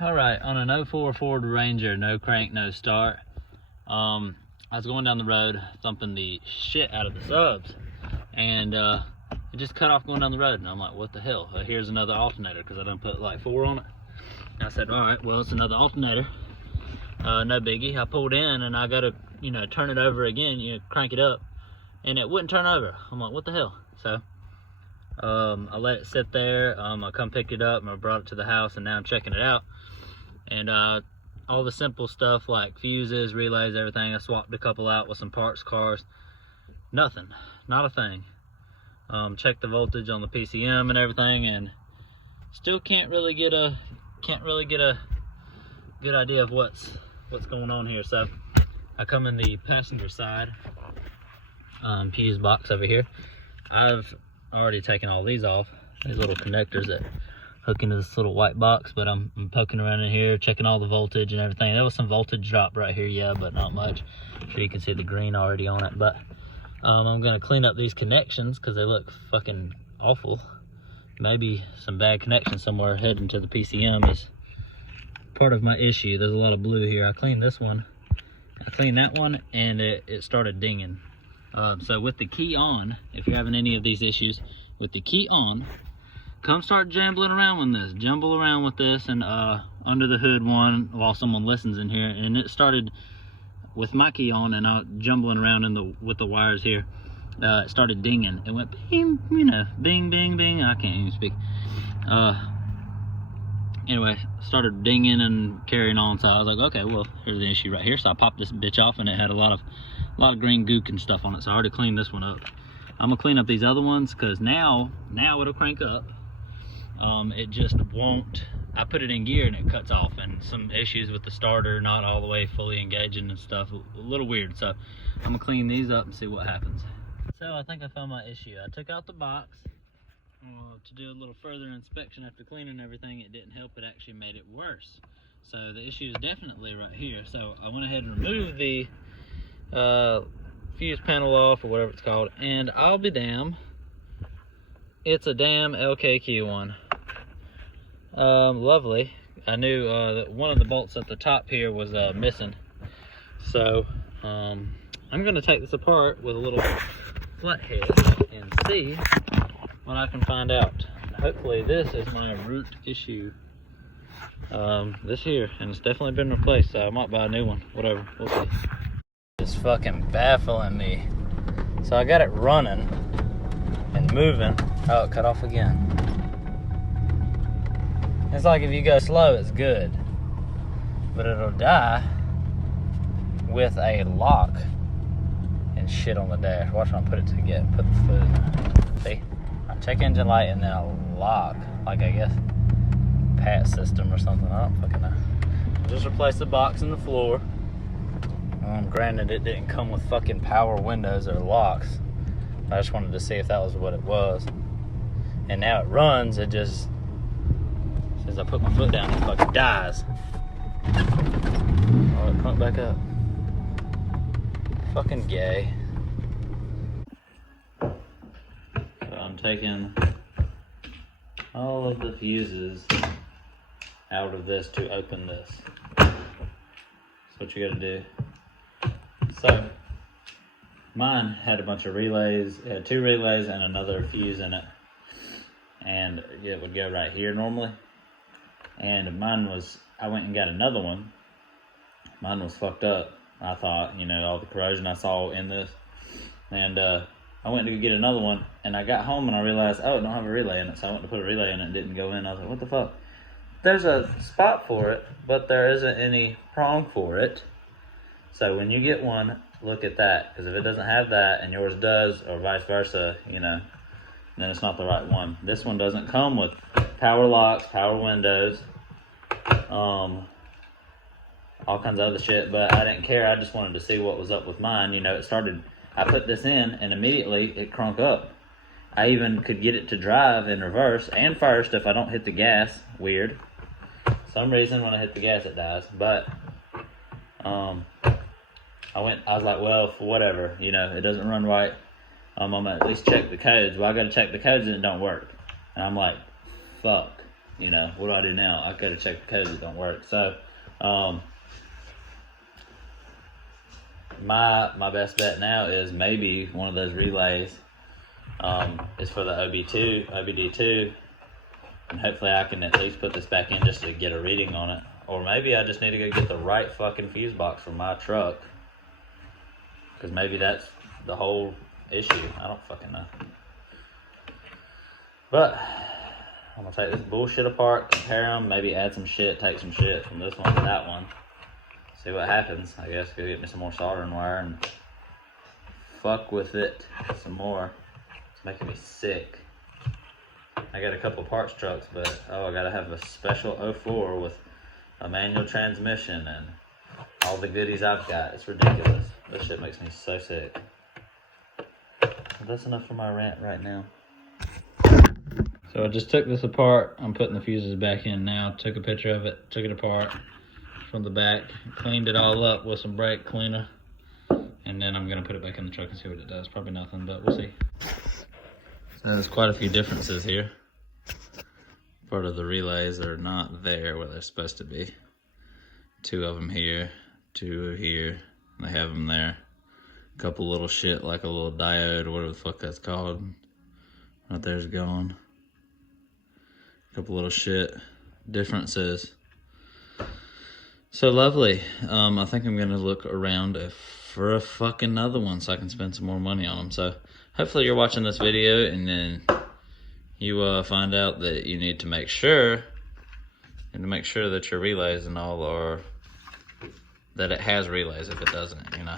All right, on an 04 Ford Ranger, no crank, no start. I was going down the road, thumping the shit out of the subs, and it just cut off going down the road. And I'm like, what the hell? Here's another alternator, because I done put like 4 on it. And I said, all right, well, it's another alternator. No biggie. I pulled in, and I got to, turn it over again, crank it up, and it wouldn't turn over. I'm like, what the hell? So I let it sit there. I come picked it up, and I brought it to the house, and now I'm checking it out. And all the simple stuff like fuses, relays, everything, I swapped a couple out with some parts cars. Nothing, not a thing. Checked the voltage on the PCM and everything, and still can't really get a good idea of what's going on here. So I come in the passenger side fuse box over here. I've already taken all these off, these little connectors that hook into this little white box, but I'm poking around in here, checking all the voltage and everything. There was some voltage drop right here, yeah, but not much. I'm sure you can see the green already on it. But I'm gonna clean up these connections because they look fucking awful. Maybe some bad connection somewhere heading to the PCM is part of my issue. There's a lot of blue here. I cleaned this one, I cleaned that one, and it started dinging. So with the key on, if you're having any of these issues with the key on, come start jumble around with this, and under the hood one while someone listens in here. And it started with my key on, and I was jumbling around with the wires here. It started dinging. It went bing, bing, bing, bing. I can't even speak. Anyway, started dinging and carrying on. So I was like, okay, well, here's the issue right here. So I popped this bitch off, and it had a lot of green gook and stuff on it. So I already cleaned this one up. I'm gonna clean up these other ones because now it'll crank up. It just won't. I put it in gear and it cuts off, and some issues with the starter not all the way fully engaging and stuff, a little weird. So I'm gonna clean these up and see what happens. So I think I found my issue. I took out the box to do a little further inspection. After cleaning everything, it didn't help, it actually made it worse. So the issue is definitely right here. So I went ahead and removed the fuse panel off, or whatever it's called, and I'll be damned, it's a damn LKQ one. Lovely. I knew that one of the bolts at the top here was missing. So I'm gonna take this apart with a little flathead and see what I can find out. Hopefully this is my root issue. This here, and it's definitely been replaced, so I might buy a new one. Whatever, we'll see. It's fucking baffling me. So I got it running and moving. Oh, it cut off again. It's like if you go slow, it's good, but it'll die with a lock and shit on the dash. Watch when I put it together, put the foot in there. See? I check engine light and then a lock, like I guess PAT system or something. I don't fucking know. Just replace the box in the floor. Granted, it didn't come with fucking power windows or locks. I just wanted to see if that was what it was. And now it runs, it just, as I put my foot down, it fucking dies. Oh, it cranked back up. Fucking gay. So I'm taking all of the fuses out of this to open this. That's what you gotta do. So mine had a bunch of relays. It had 2 relays and another fuse in it, and it would go right here normally. And mine was, I went and got another one. Mine was fucked up, I thought, all the corrosion I saw in this. And I went to get another one, and I got home and I realized, oh, it don't have a relay in it. So I went to put a relay in it and it didn't go in. I was like, what the fuck? There's a spot for it, but there isn't any prong for it. So when you get one, look at that, because if it doesn't have that and yours does, or vice versa, then it's not the right one. This one doesn't come with power locks, power windows, all kinds of other shit, but I didn't care. I just wanted to see what was up with mine. It started, I put this in and immediately it crunk up. I even could get it to drive in reverse and first if I don't hit the gas. Weird. Some reason when I hit the gas it dies, but I was like, well, for whatever, it doesn't run right. I'm gonna at least check the codes. Well, I gotta check the codes and it don't work. And I'm like, fuck. you know, what do I do now? I gotta check the codes, it don't work. So, my best bet now is maybe one of those relays is for the OBD2, and hopefully I can at least put this back in just to get a reading on it. Or maybe I just need to go get the right fucking fuse box for my truck, because maybe that's the whole issue. I don't fucking know. But I'm gonna take this bullshit apart, compare them, maybe add some shit, take some shit from this one to that one, see what happens. I guess go get me some more soldering wire and fuck with it some more. It's making me sick. I got a couple parts trucks, but I gotta have a special 04 with a manual transmission and all the goodies I've got. It's ridiculous. This shit makes me so sick. But that's enough for my rant right now. So I just took this apart. I'm putting the fuses back in now. Took a picture of it, took it apart from the back, cleaned it all up with some brake cleaner, and then I'm gonna put it back in the truck and see what it does. Probably nothing, but we'll see. So there's quite a few differences here. Part of the relays are not there where they're supposed to be. 2 of them here, 2 here. They have them there. A couple little shit like a little diode or whatever the fuck that's called. Right there's gone. A couple little shit differences. So lovely. I think I'm gonna look around for a fucking another one so I can spend some more money on them. So hopefully you're watching this video and then you find out that you need to make sure that your relays and all are, that it has relays. If it doesn't, you know,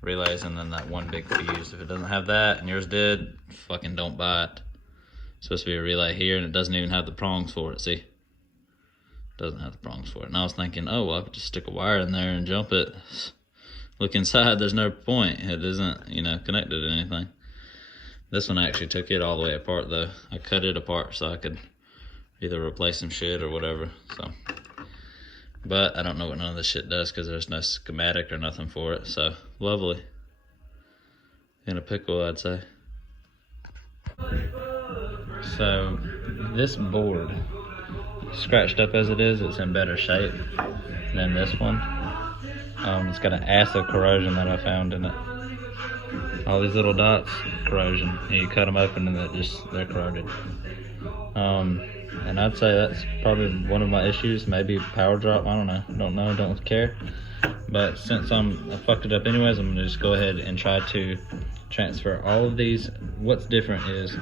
relays and then that one big fuse. If it doesn't have that and yours did, fucking don't buy it. It's supposed to be a relay here and it doesn't even have the prongs for it. See, it doesn't have the prongs for it. And I was thinking, oh well, I could just stick a wire in there and jump it. Look inside, there's no point. It isn't, you know, connected to anything. This one actually took it all the way apart though. I cut it apart so I could either replace some shit or whatever. So, but I don't know what none of this shit does because there's no schematic or nothing for it. So lovely. In a pickle, I'd say. So this board, scratched up as it is, it's in better shape than this one. It's got an acid corrosion that I found in it. All these little dots, corrosion. You cut them open and they're corroded. And I'd say that's probably one of my issues. Maybe power drop, I don't know, don't care. But since I fucked it up anyways, I'm gonna just go ahead and try to transfer all of these. What's different is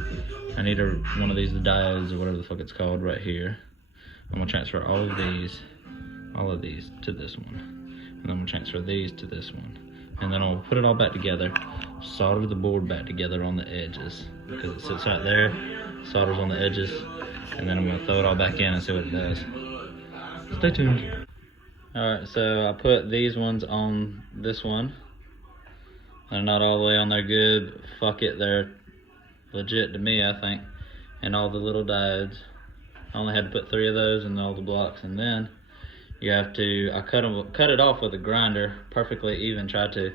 I need one of these diodes or whatever the fuck it's called right here. I'm gonna transfer all of these to this one. And then I'm gonna transfer these to this one. And then I'll put it all back together, solder the board back together on the edges, because it sits right there, solders on the edges, and then I'm gonna throw it all back in and see what it does. Stay tuned. Alright, so I put these ones on this one. They're not all the way on there good. Fuck it, they're legit to me, I think. And all the little diodes. I only had to put 3 of those in all the blocks, and then you have to, I cut it off with a grinder, perfectly even, tried to,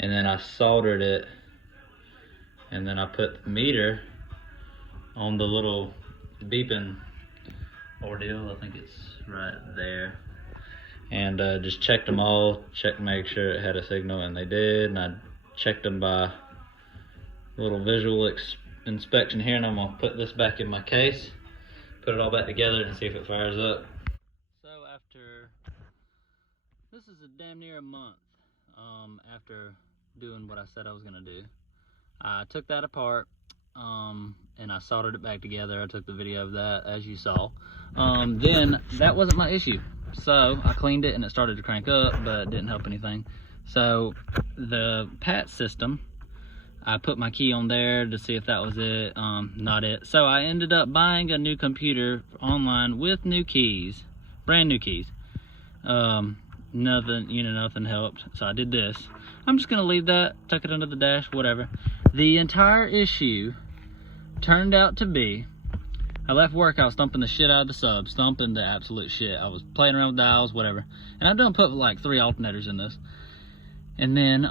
and then I soldered it, and then I put the meter on the little beeping ordeal. I think it's right there. And just checked them all, make sure it had a signal, and they did. And I checked them by little visual inspection here, and I'm gonna put this back in my case, put it all back together and see if it fires up. This is a damn near a month after doing what I said I was gonna do. I took that apart and I soldered it back together. I took the video of that, as you saw. Then that wasn't my issue, so I cleaned it and it started to crank up, but it didn't help anything. So the PAT system, I put my key on there to see if that was it. Not it. So I ended up buying a new computer online with new keys, brand new keys. Nothing helped, so I did this. I'm just gonna leave that, tuck it under the dash, whatever. The entire issue turned out to be, I left work, I was thumping the shit out of the sub, thumping the absolute shit. I was playing around with dials, whatever. And I've done put like 3 alternators in this. And then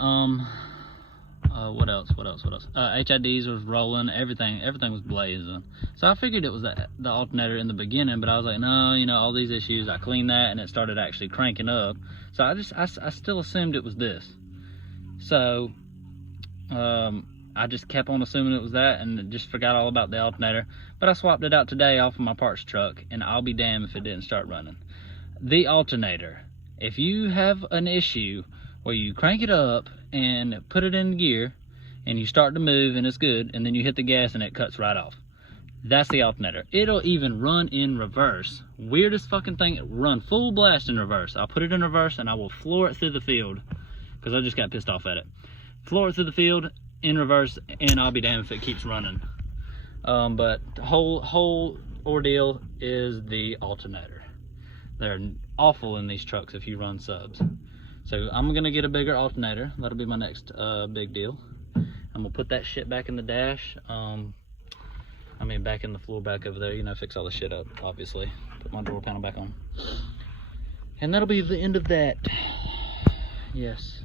What else? HIDs was rolling. Everything was blazing. So I figured it was the alternator in the beginning, but I was like, no, you know, all these issues. I cleaned that and it started actually cranking up. So I still assumed it was this. So I just kept on assuming it was that and just forgot all about the alternator. But I swapped it out today off of my parts truck, and I'll be damned if it didn't start running. The alternator, if you have an issue where you crank it up and put it in gear and you start to move and it's good, and then you hit the gas and it cuts right off, that's the alternator. It'll even run in reverse. Weirdest fucking thing, run full blast in reverse. I'll put it in reverse and I will floor it through the field because I just got pissed off at it. Floor it through the field in reverse, and I'll be damned if it keeps running. But the whole ordeal is the alternator. They're awful in these trucks if you run subs. So I'm gonna get a bigger alternator. That'll be my next big deal. I'm gonna put that shit back in the dash. I mean, back in the floor back over there, you know, fix all the shit up, obviously. Put my door panel back on. And that'll be the end of that. Yes.